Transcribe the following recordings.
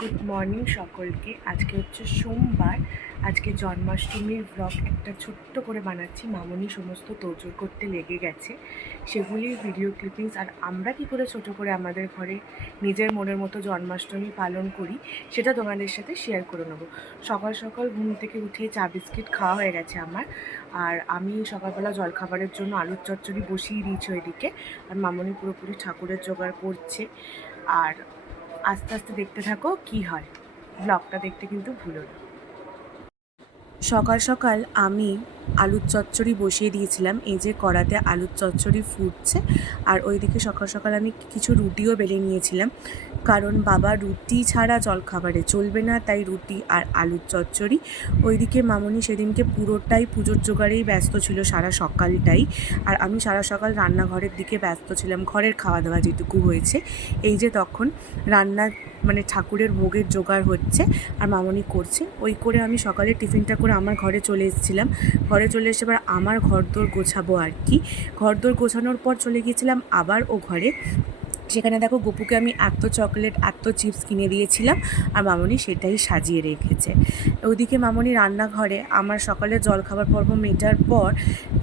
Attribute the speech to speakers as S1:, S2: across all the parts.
S1: Good morning সকলকে। আজকে হচ্ছে সোমবার। আজকে জন্মাষ্টমীর ব্লগ একটা ছোট্ট করে বানাচ্ছি। মামনি সমস্ত তোজোর করতে লেগে গেছে। সেগুলির ভিডিও ক্লিপিংস আর আমরা কি করে ছোট করে আমাদের ঘরে নিজের মনের মতো জন্মাষ্টমী পালন করি, সেটা তোমাদের সাথে শেয়ার করে নেব। সকাল সকাল ঘুম থেকে উঠে চা বিস্কিট খাওয়া হয়ে গেছে আমার। আর আমি সকালবেলা জলখাবারের জন্য আলুর চচ্চড়ি বসিয়ে দিয়েছি ওইদিকে। আর মামনি পুরোপুরি ঠাকুরের জোগাড় করছে। আর আস্তে আস্তে দেখতে থাকো কি হয়। ব্লগটা দেখতে কিন্তু ভুলো না। সকাল সকাল আমি আলুর চচ্চড়ি বসিয়ে দিয়েছিলাম। এই যে কড়াতে আলুর চচ্চড়ি ফুটছে। আর ওইদিকে সকাল সকাল আমি কিছু রুটিও বেলে নিয়েছিলাম। কারণ বাবা রুটি ছাড়া জলখাবারে চলবে না, তাই রুটি আর আলুর চচ্চড়ি। ওইদিকে মামনি সেদিনকে পুরোটাই পুজোর জোগাড়েই ব্যস্ত ছিল সারা সকালটাই। আর আমি সারা সকাল রান্নাঘরের দিকে ব্যস্ত ছিলাম, ঘরের খাওয়া দাওয়া যেটুকু হয়েছে। এই যে তখন রান্না মানে ঠাকুরের ভোগের জোগাড় হচ্ছে আর মামনি করছে। ওই করে আমি সকালে টিফিনটা করে আমার ঘরে চলে এসেছিলাম। ঘরে চলে এসে এবার আমার ঘরদোর গোছাবো আর কি। ঘরদোর গোছানোর পর চলে গিয়েছিলাম আবার ও ঘরে। সেখানে দেখো গপুকে আমি এত চকলেট, এত চিপস কিনে দিয়েছিলাম আর মামনি সেটাই সাজিয়ে রেখেছে। ওইদিকে মামনি রান্নাঘরে আমার সকালে জলখাবার পর্ব মেটার পর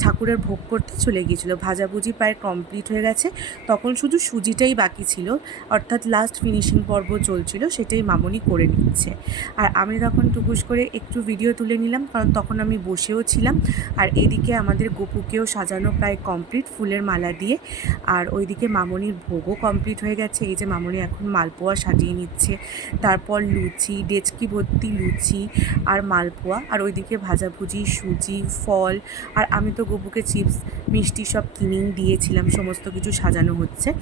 S1: ঠাকুরের ভোগ করতে চলে গিয়েছিল। ভাজাভুজি প্রায় কমপ্লিট হয়ে গেছে। তখন শুধু সুজিটাই বাকি ছিল। অর্থাৎ লাস্ট ফিনিশিং পর্ব চলছিল, সেটাই মামনি করে নিচ্ছে। আর আমি তখন টুকুস করে একটু ভিডিও তুলে নিলাম, কারণ তখন আমি বসেও ছিলাম। আর এদিকে আমাদের গপুকেও সাজানো প্রায় কমপ্লিট ফুলের মালা দিয়ে। আর ওইদিকে মামনির ভোগও কমপ্লিট হয়ে গেছে। এই যে মামনি এখন মালপোয়া সাজিয়ে নিচ্ছে। তারপর লুচি, ডেচকি ভর্তি লুচি আর মালপোয়া। আর ওইদিকে ভাজাভুজি, সুজি, ফল আর আমি তো গপুকে চিপস, মিষ্টি সব কিনেই দিয়েছিলাম। সমস্ত কিছু সাজানো হচ্ছে।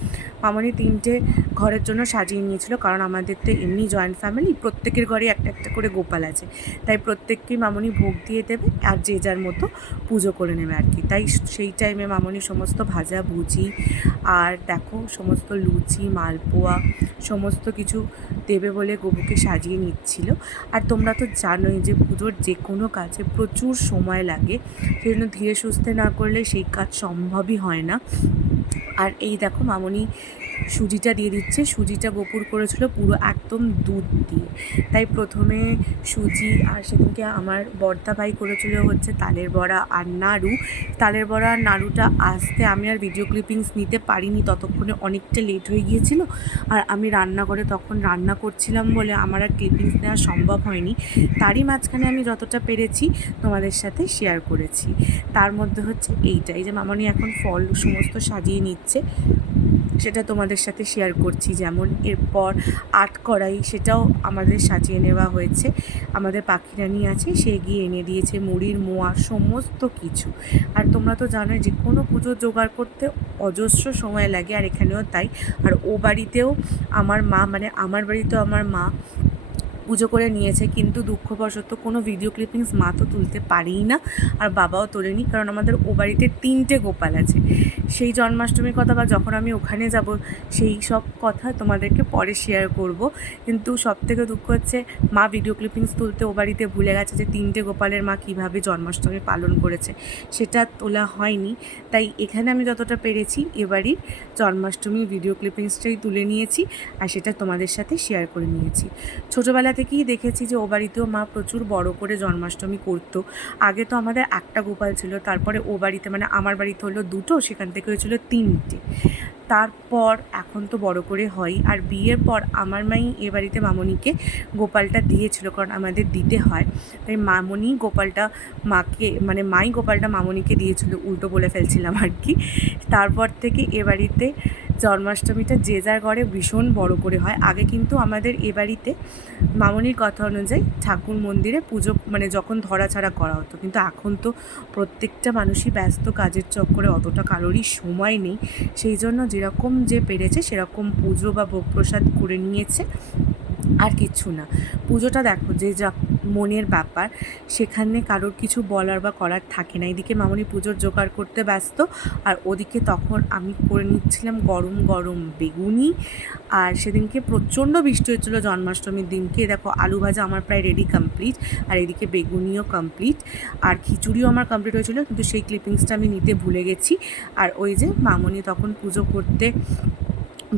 S1: মামনি তিনটে ঘরের জন্য সাজিয়ে নিয়েছিল। কারণ আমাদের তো এমনি জয়েন্ট ফ্যামিলি প্রত্যেকের ঘরে একটা একটা করে গোপাল আছে। তাই প্রত্যেককেই মামনি ভোগ দিয়ে দেবে আর যে যার মতো পুজো করে নেবে আর কি। তাই সেই টাইমে মামনি সমস্ত ভাজা ভুজি আর দেখো, সমস্ত লুচি, মালপোয়া সমস্ত কিছু দেবে বলে গবুকে সাজিয়ে নিচ্ছিল। আর তোমরা তো জানোই যে পুজোর যে কোনো কাজে প্রচুর সময় লাগে। সেজন্য ধীরে সুস্থে না করলে সেই কাজ সম্ভবই হয় না। আর এই দেখো মামনি সুজিটা দিয়ে দিচ্ছে। সুজিটা গোপুর করেছিল পুরো একদম দুধ দিয়ে। তাই প্রথমে সুজি আর সেদিনকে আমার বর্দা ভাই করেছিল হচ্ছে তালের বড়া আর নাড়ু। তালের বড়া আর নাড়ুটা আসতে আমি আর ভিডিও ক্লিপিংস নিতে পারিনি, ততক্ষণে অনেকটা লেট হয়ে গিয়েছিল। আর আমি রান্নাঘরে তখন রান্না করছিলাম বলে আমার আর ক্লিপিংস নেওয়া সম্ভব হয়নি। তারই মাঝখানে আমি যতটা পেরেছি তোমাদের সাথে শেয়ার করেছি। তার মধ্যে হচ্ছে এইটাই যে মামনি এখন ফল সমস্ত সাজিয়ে নিচ্ছে। সেটা তোমাদের সাথে শেয়ার করছি। যেমন এরপর আট কড়াই সেটাও আমাদের সাজিয়ে নেওয়া হয়েছে। আমাদের পাখিরানি আছে, সে গিয়ে এনে দিয়েছে মুড়ির মোয়া, সমস্ত কিছু। আর তোমরা তো জানোই যে কোনো পুজো জোগাড় করতে অজস্র সময় লাগে, আর এখানেও তাই। আর ও বাড়িতেও আমার মা মানে আমার বাড়িতেও আমার মা পুজো করে নিয়েছে, কিন্তু দুঃখবশত কোনো ভিডিও ক্লিপিংস মা তো তুলতে পারেই না, আর বাবাও তোলেনি, কারণ আমাদের ও বাড়িতে তিনটে গোপাল আছে। সেই জন্মাষ্টমীর কথা বা যখন আমি ওখানে যাব, সেই সব কথা তোমাদেরকে পরে শেয়ার করব। কিন্তু সব থেকে দুঃখ হচ্ছে, মা ভিডিও ক্লিপিংস তুলতে ও বাড়িতে ভুলে গেছে যে তিনটে গোপালের মা কীভাবে জন্মাষ্টমী পালন করেছে। সেটা তোলা হয়নি, তাই এখানে আমি যতটা পেরেছি এবারই জন্মাষ্টমী ভিডিও ক্লিপিংসটাই তুলে নিয়েছি, আর সেটা তোমাদের সাথে শেয়ার করে নিয়েছি। ছোটোবেলা থেকেই দেখেছি যে ও বাড়িতেও মা প্রচুর বড় করে জন্মাষ্টমী করতো। আগে তো আমাদের একটা গোপাল ছিল, তারপরে ও বাড়িতে মানে আমার বাড়িতে হলো দুটো, সেখান থেকে হয়েছিল তিনটে। তারপর এখন তো বড় করে হয়। আর বিয়ের পর আমার মাই এ বাড়িতে মামনিকে গোপালটা দিয়েছিল, কারণ আমাদের দিতে হয়। তাই মামনি গোপালটা মাকে মানে মাই গোপালটা মামনিকে দিয়েছিল, উল্টো বলে ফেলছিলাম আর কি। তারপর থেকে এ বাড়িতে জন্মাষ্টমীটা যে যার ঘরে ভীষণ বড় করে হয়। আগে কিন্তু আমাদের এ বাড়িতে মামনির কথা অনুযায়ী ঠাকুর মন্দিরে পুজো মানে যখন ধরাছাড়া করা হতো। কিন্তু এখন তো প্রত্যেকটা মানুষই ব্যস্ত, কাজের চক্করে অতটা কারোরই সময় নেই। সেই জন্য যেরকম যে পেরেছে সেরকম পুজো বা ভোগ প্রসাদ করে নিয়েছে। আর কিচ্ছু না। পুজোটা দেখো, যে যা মনের ব্যাপার, সেখানে কারোর কিছু বলার বা করার থাকে না। এদিকে মামনি পুজোর জোগাড় করতে ব্যস্ত, আর ওদিকে তখন আমি করে নিচ্ছিলাম গরম গরম বেগুনি, আর সেদিনকে প্রচণ্ড বৃষ্টি হচ্ছিল জন্মাষ্টমীর দিনকে। দেখো, আলু ভাজা আমার প্রায় রেডি কমপ্লিট আর এদিকে বেগুনিও কমপ্লিট আর খিচুড়িও আমার কমপ্লিট হয়েছিল, কিন্তু সেই ক্লিপিংসটা আমি নিতে ভুলে গেছি। আর ওই যে মামনি তখন পুজো করতে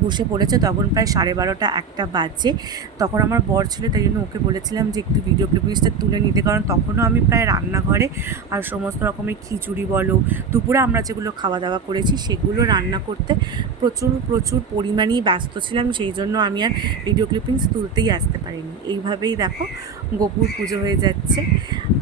S1: বসে পড়েছে, তখন প্রায় সাড়ে বারোটা একটা বাজে। তখন আমার বর ছিল, তাই জন্য ওকে বলেছিলাম যে একটু ভিডিও ক্লিপিংসটা তুলে নিতে, কারণ তখনও আমি প্রায় রান্নাঘরে আর সমস্ত রকমের খিচুড়ি বলো, দুপুরে আমরা যেগুলো খাওয়া দাওয়া করেছি, সেগুলো রান্না করতে প্রচুর প্রচুর পরিমাণেই ব্যস্ত ছিলাম, সেই জন্য আমি আর ভিডিও ক্লিপিংস তুলতেই আসতে পারিনি। এইভাবেই দেখো গোপুর পুজো হয়ে যাচ্ছে।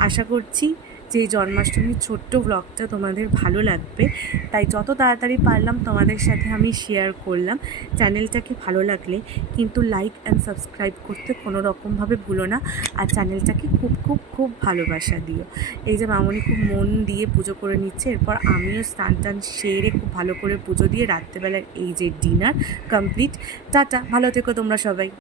S1: আশা করছি যে জন্মাষ্টমীর ছোট্ট ব্লগটা তোমাদের ভালো লাগবে। তাই যত তাড়াতাড়ি পারলাম তোমাদের সাথে আমি শেয়ার করলাম। চ্যানেলটাকে ভালো লাগলে কিন্তু লাইক অ্যান্ড সাবস্ক্রাইব করতে কোনো রকমভাবে ভুলো না। আর চ্যানেলটাকে খুব খুব খুব ভালোবাসা দিও। এই যে মামনি খুব মন দিয়ে পুজো করে নিচ্ছে। এরপর আমিও স্নান টান সেরে খুব ভালো করে পুজো দিয়ে রাত্রেবেলার এই যে ডিনার কমপ্লিট টাটা, ভালো থেকো তোমরা সবাই।